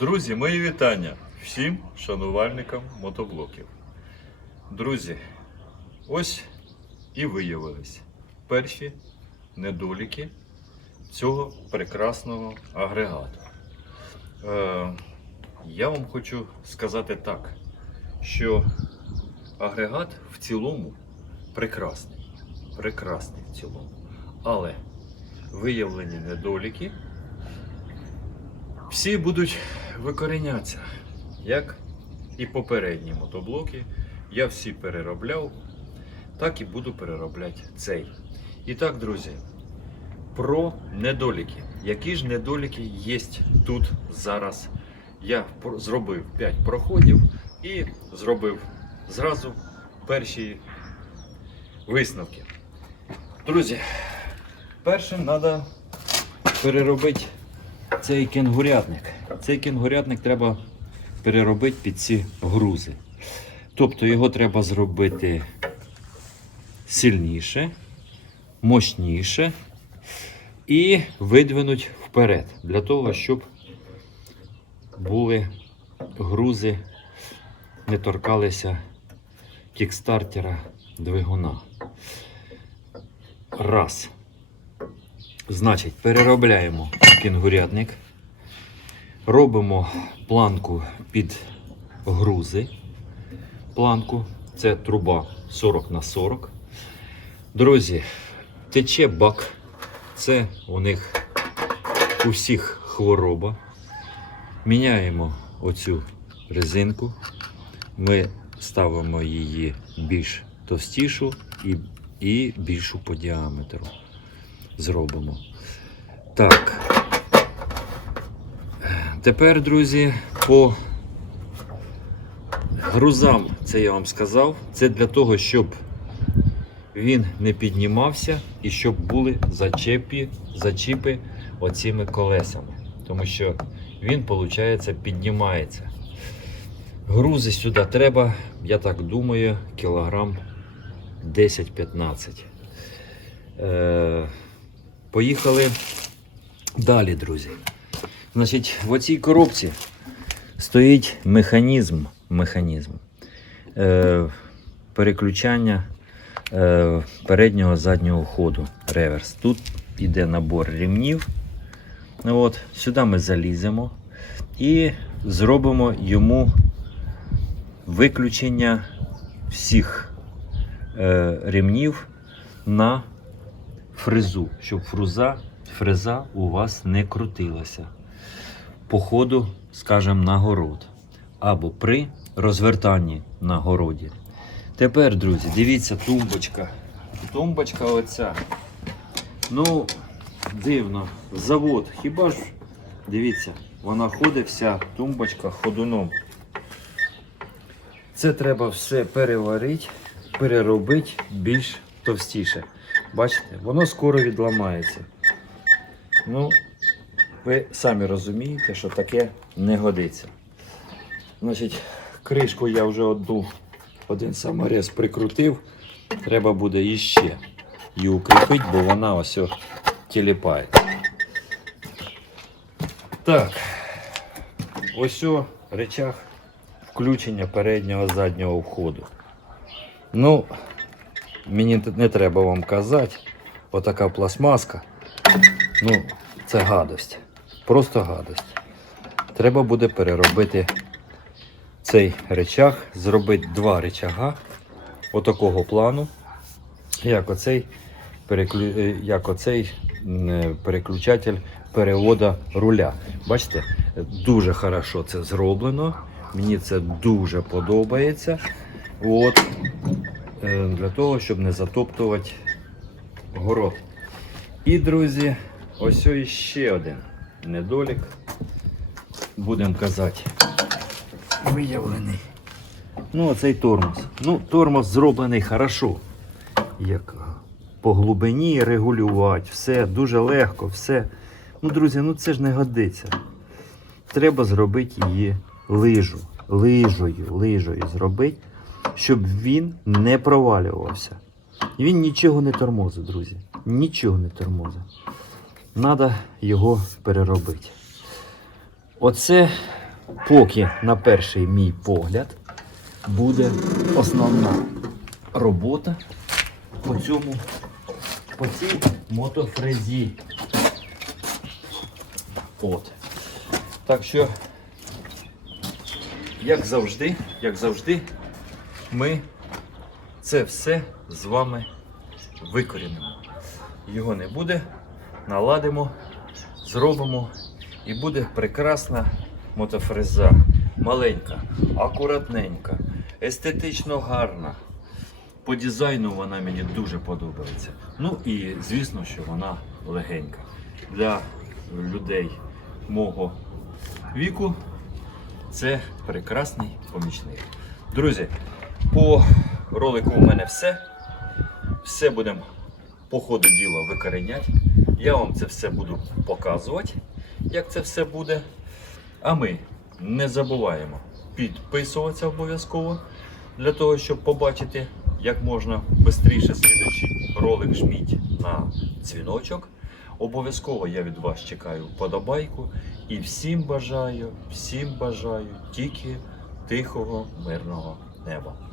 Друзі, мої вітання всім шанувальникам мотоблоків. Друзі, ось і виявились перші недоліки цього прекрасного агрегату. Е, я вам хочу сказати так, що агрегат в цілому прекрасний. Прекрасний в цілому. Але виявлені недоліки всі будуть викоренятися, як і попередні мотоблоки. Я всі переробляв, так і буду переробляти цей. І так, друзі, про недоліки. Які ж недоліки є тут зараз? Я зробив 5 проходів і зробив зразу перші висновки. Друзі, першим треба переробити цей кенгурятник. Цей кенгурятник треба переробити під ці грузи. Тобто його треба зробити сильніше, мощніше і видвинути вперед, для того, щоб були грузи, не торкалися кікстартера двигуна. Раз. Значить, переробляємо кінгурятник, робимо планку під грузи. Планку це труба 40 на 40. Друзі, тече бак. Це у них у всіх хвороба. Міняємо оцю резинку. Ми ставимо її більш товстішу і, і більшу по діаметру зробимо. Так. Тепер, друзі, по грузам, це я вам сказав, це для того, щоб він не піднімався і щоб були зачепі, зачіпи оціми колесами. Тому що він, виходить, піднімається. Грузи сюди треба, я так думаю, кілограм 10-15. Е, Поїхали далі, друзі. Значить, в оцій коробці стоїть механізм, механізм е, переключання е, переднього заднього ходу реверс. Тут йде набор ремнів. Ну От, сюди ми заліземо і зробимо йому виключення всіх е, ремнів на фрезу, щоб фруза, фреза у вас не крутилася. По ходу, скажімо, на город. Або при розвертанні на городі. Тепер, друзі, дивіться, тумбочка. Тумбочка оця. Ну, дивно. Завод. Хіба ж, дивіться, вона ходить вся тумбочка ходуном. Це треба все переварити, переробити більш товстіше. Бачите, воно скоро відламається. Ну, ви самі розумієте, що таке не годиться. Значить, кришку я вже одну, один саморез прикрутив. Треба буде іще її укріпити, бо вона ось тіліпає. Так, ось о речах включення переднього заднього входу. Ну, мені не треба вам казати, отака пластмаска. Ну, це гадость. Просто гадость. Треба буде переробити цей речах, зробити два речага отакого плану, як оцей, переклю... е, як оцей е, переключатель перевода руля. Бачите, дуже хорошо це зроблено. Мені це дуже подобається. От, для того, щоб не затоптувати город. І, друзі, ось ось ще один недолік. Будемо казати, виявлений. Ну, оцей тормоз. Ну, тормоз зроблений хорошо. Як по глибині регулювати, все дуже легко, все. Ну, друзі, ну це ж не годиться. Треба зробити її лижу, лижею, лижею зробити, щоб він не провалювався. І він нічого не тормозить, друзі. Нічого не тормозить. Треба його переробити. Оце поки на перший мій погляд буде основна робота по цьому по цій мотофрезі. От. Так що, як завжди, як завжди, ми це все з вами викорінимо. Його не буде, наладимо, зробимо і буде прекрасна мотофреза. Маленька, акуратненька, естетично гарна. По дизайну вона мені дуже подобається. Ну і звісно, що вона легенька. Для людей мого віку це прекрасний помічник. Друзі, по ролику у мене все. Все будемо по ходу діла викореняти. Я вам це все буду показувати, як це все буде. А ми не забуваємо підписуватися обов'язково для того, щоб побачити, як можна швидше слідуючий ролик жміть на дзвіночок. Обов'язково я від вас чекаю вподобайку і всім бажаю, всім бажаю тільки тихого, мирного неба.